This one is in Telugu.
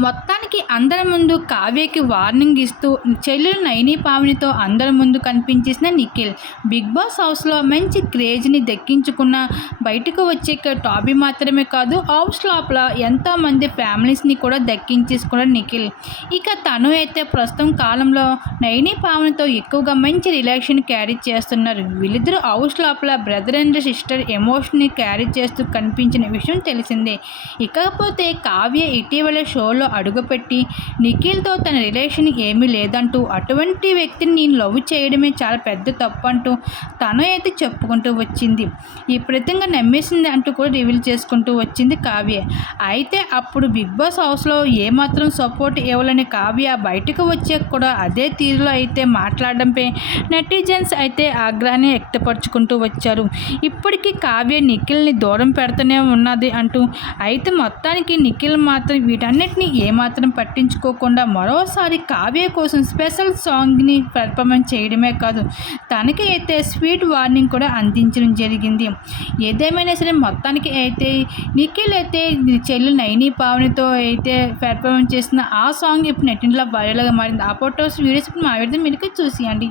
మొత్తానికి అందరి ముందు కావ్యకి వార్నింగ్ ఇస్తూ చెల్లెలు నైని పావనితో అందరి ముందు కనిపించేసిన నిఖిల్ బిగ్ బాస్ హౌస్లో మంచి క్రేజ్ని దక్కించుకున్న బయటకు వచ్చే టాబీ మాత్రమే కాదు హౌస్ లోపల ఎంతోమంది ఫ్యామిలీస్ని కూడా దక్కించేసుకున్న నిఖిల్. ఇక తను అయితే ప్రస్తుతం కాలంలో నైని పావనితో ఎక్కువగా మంచి రిలేషన్ క్యారీ చేస్తున్నారు. వీళ్ళిద్దరూ హౌస్ లోపల బ్రదర్ అండ్ సిస్టర్ ఎమోషన్ని క్యారీ చేస్తూ కనిపించిన విషయం తెలిసిందే. ఇకపోతే కావ్య ఇటీవల షోలో అడుగుపెట్టి నిఖిల్తో తన రిలేషన్ ఏమీ లేదంటూ అటువంటి వ్యక్తిని నేను లవ్ చేయడమే చాలా పెద్ద తప్పు అంటూ తను అయితే చెప్పుకుంటూ వచ్చింది. ఈ నమ్మేసింది అంటూ కూడా రివీల్ చేసుకుంటూ వచ్చింది కావ్య. అయితే అప్పుడు బిగ్ బాస్ హౌస్లో ఏమాత్రం సపోర్ట్ ఇవ్వాలని కావ్య బయటకు వచ్చే కూడా అదే తీరులో అయితే మాట్లాడడంపై నెటిజన్స్ అయితే ఆగ్రహాన్ని వ్యక్తపరుచుకుంటూ వచ్చారు. ఇప్పటికీ కావ్య నిఖిల్ని దూరం పెడుతూనే ఉన్నది అంటూ అయితే మొత్తానికి నిఖిల్ మాత్రం వీటన్నిటిని ఏమాత్రం పట్టించుకోకుండా మరోసారి కావ్య కోసం స్పెషల్ సాంగ్ని పెర్ఫార్మెన్స్ చేయడమే కాదు తనకి అయితే స్వీట్ వార్నింగ్ కూడా అందించడం జరిగింది. ఏదేమైనా సరే మొత్తానికి అయితే నిఖిల్ అయితే చెల్లి నైని పావనితో అయితే పెర్ఫార్మెన్స్ చేసిన ఆ సాంగ్ ఇప్పుడు నెట్టింట్లో వైరల్గా మారింది. ఆ ఫొటోస్ వీడియోస్ ఇప్పుడు మా విడత మీరు చూసియండి.